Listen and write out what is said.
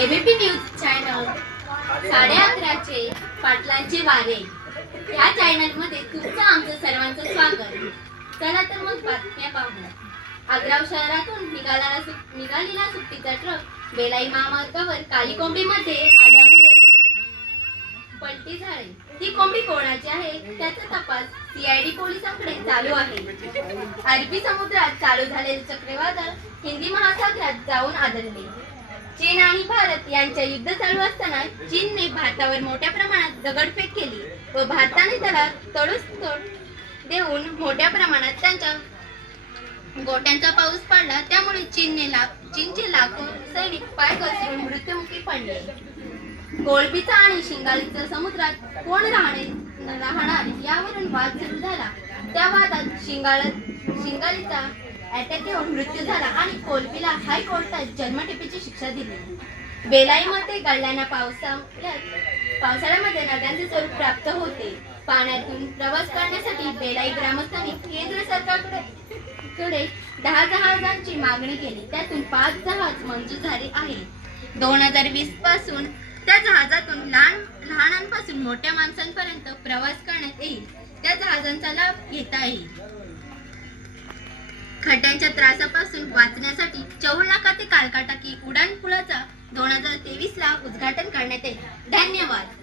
ABP news channel साडे अकराचे पाटलांचे वारे. या चॅनलमध्ये तुमचं आमचं सर्वांचं स्वागत. चला तर मग बातम्या पाहू. आग्राव शहरातून निघालेला निघालेला सुट्टीचा ट्रक बेलाई महामार्गावर काली कोंबडीमध्ये आल्यामुळे पलटी झाली. ही कोंबडी कोणाची आहे त्याचा तपास सीआयडी पोलिसांकडे चालू आहे. अरबी समुद्रात चालू झालेले चक्रीवादळ हिंदी महासागरात जाऊन आदळले. चीन आणि भारत यांच्या युद्ध चालू असताना चीनने भारतावर मोठ्या प्रमाणात दगडफेक केली व भारताने त्याला तडूस तोड देऊन मोठ्या प्रमाणात त्यांच्या गोट्यांचा पाऊस पडला. त्यामुळे चीनने लाख चीनचे लाखो सैनिक पाय घसरून मृत्युमुखी पडले. कोळंबीचा आणि शिंगालीचा समुद्रात कोण राहणे राहणार यावरून वाद सुरू झाला. त्या वादात शिंगाळ शिंगालीचा अटॅक येऊन मृत्यू झाला आणि कोलबीला हायकोर्टात जन्मठेपेची शिक्षा दिली. बेलाईमध्ये गळल्यानं पावसाळ्यात पावसाळ्यामध्ये नद्यांचे स्वरूप प्राप्त होते. पाण्यातून प्रवास करण्यासाठी बेलाई ग्रामस्थांनी केंद्र सरकारकडे दहा जहाजांची मागणी केली. त्यातून पाच जहाज मंजूर झाले आहे दोन हजार वीसपासून त्या जहाजातून लहान लहानांपासून मोठ्या माणसांपर्यंत प्रवास करण्यात येईल. त्या जहाजांचा लाभ घेता येईल. खड्ड्यांच्या त्रासापासून वाचण्यासाठी चौलाका ते कालकाटा की उडान पुलाचा दोन हजार तेवीस ला उद्घाटन करण्यात येईल. धन्यवाद.